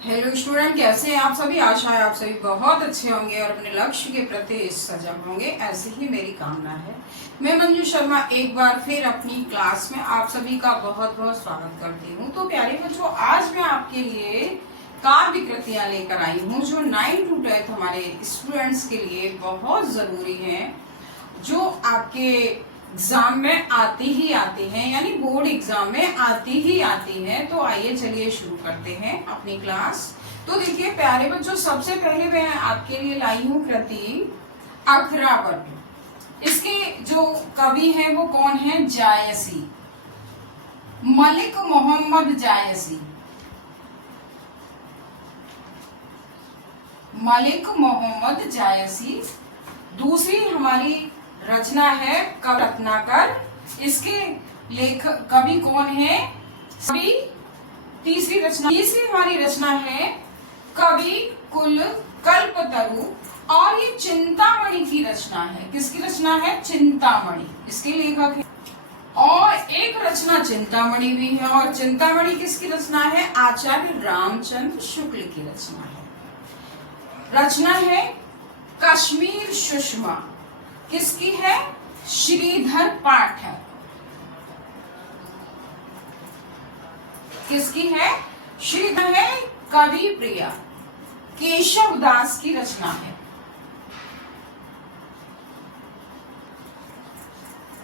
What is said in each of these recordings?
Hello student, कैसे हैं आप सभी। आशा है आप सभी बहुत अच्छे होंगे और अपने लक्ष्य के प्रति सजग होंगे, ऐसी ही मेरी कामना है। मैं मंजू शर्मा एक बार फिर अपनी क्लास में आप सभी का बहुत बहुत स्वागत करती हूँ। तो प्यारे बच्चों, आज मैं आपके लिए काव्य कृतियां लेकर आई हूँ जो 9 to 10 हमारे स्टूडेंट्स के लिए बहुत जरूरी है, जो आपके एग्जाम में आती ही आती हैं, यानी बोर्ड एग्जाम में आती ही आती है। तो आइए चलिए शुरू करते हैं अपनी क्लास। तो देखिए प्यारे बच्चों, सबसे पहले मैं आपके लिए लाई हूँ कृति अखरावट। इसके जो कवि हैं वो कौन है? जायसी, मलिक मोहम्मद जायसी। मलिक मोहम्मद जायसी। दूसरी हमारी रचना है कवि रत्नाकर। इसके लेखक कवि कौन है? कवि। तीसरी हमारी रचना है कवि कुल कल्पतरु, और ये चिंतामणि की रचना है। किसकी रचना है? चिंतामणि, इसके लेखक है। और एक रचना चिंतामणि भी है, और चिंतामणि किसकी रचना है? आचार्य रामचंद्र शुक्ल की रचना है। रचना है कश्मीर सुषमा। किसकी है? श्रीधर पाठक। किसकी है? श्रीधर है कवि प्रिया, केशव दास की रचना है।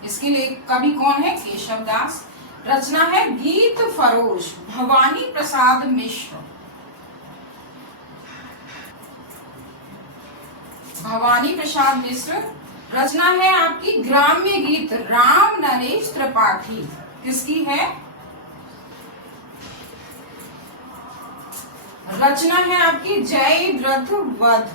इसके लिए कवि कौन है? केशव दास। रचना है गीत फरोश, भवानी प्रसाद मिश्र। भवानी प्रसाद मिश्र। रचना है आपकी ग्राम्य गीत, राम नरेश त्रिपाठी। किसकी है? रचना है आपकी जयद्रथ वध।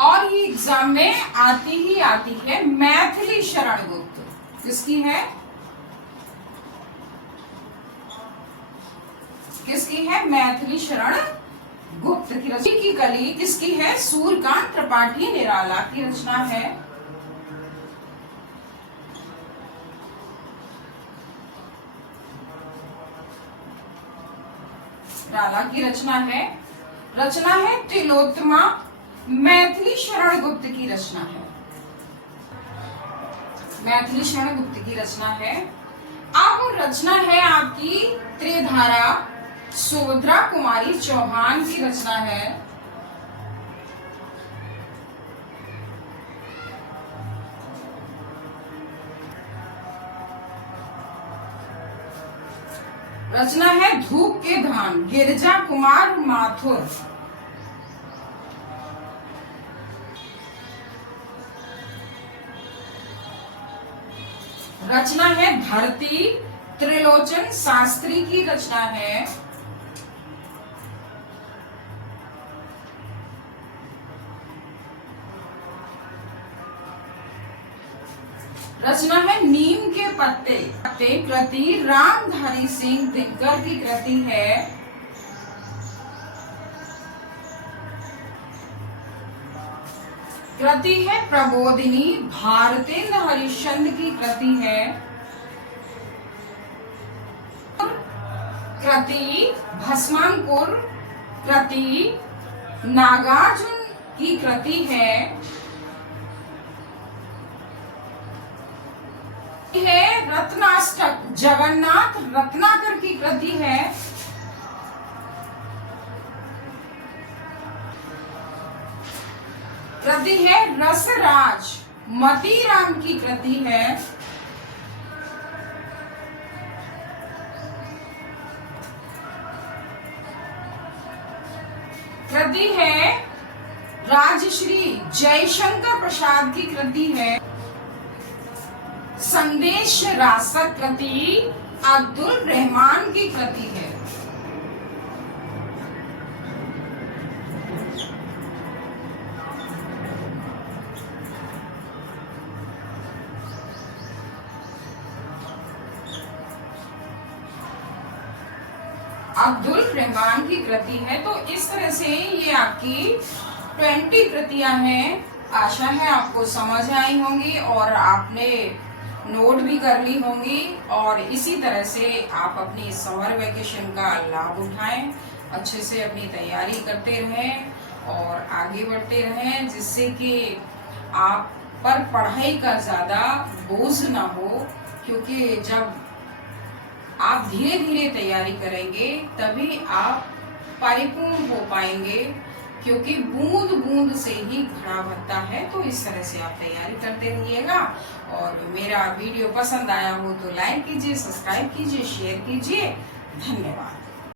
और ये एग्जाम में आती ही आती है मैथिली शरण गुप्त। किसकी है? किसकी है? मैथिली शरण गुप्त की रचना। की कली किसकी है? सूर्यकांत त्रिपाठी निराला की रचना है। निराला की रचना है। रचना है तिलोत्तमा, मैथिली शरण गुप्त की रचना है। मैथिली शरण गुप्त की रचना है। अब रचना है आपकी त्रिधारा, सुभद्रा कुमारी चौहान की रचना है। रचना है धूप के धान, गिरिजा कुमार माथुर। रचना है धरती, त्रिलोचन शास्त्री की रचना है। रचना है नीम के पत्ते। कृति रामधारी सिंह दिनकर की कृति है। कृति है प्रबोधिनी, भारतेंद्र हरिश्चंद्र की कृति है। कृति भस्मांकुर। कृति नागार्जुन की कृति है रत्नाष्टक, जगन्नाथ रत्नाकर की कृति है। कृति है रसराज, मतीराम की कृति है। कृति है राजश्री जयशंकर प्रसाद की कृति है। संदेश रासक कृति अब्दुल रहमान की कृति है। अब्दुल रहमान की कृति है। तो इस तरह से ये आपकी 20 कृतियां हैं। आशा है आपको समझ आई होंगी और आपने नोट भी कर ली होंगी, और इसी तरह से आप अपनी समर वेकेशन का लाभ उठाएं। अच्छे से अपनी तैयारी करते रहें और आगे बढ़ते रहें, जिससे कि आप पर पढ़ाई का ज़्यादा बोझ ना हो। क्योंकि जब आप धीरे धीरे तैयारी करेंगे तभी आप परिपूर्ण हो पाएंगे, क्योंकि बूंद बूंद से ही घड़ा भरता है। तो इस तरह से आप तैयारी करते रहिएगा। और मेरा वीडियो पसंद आया हो तो लाइक कीजिए, सब्सक्राइब कीजिए, शेयर कीजिए। धन्यवाद।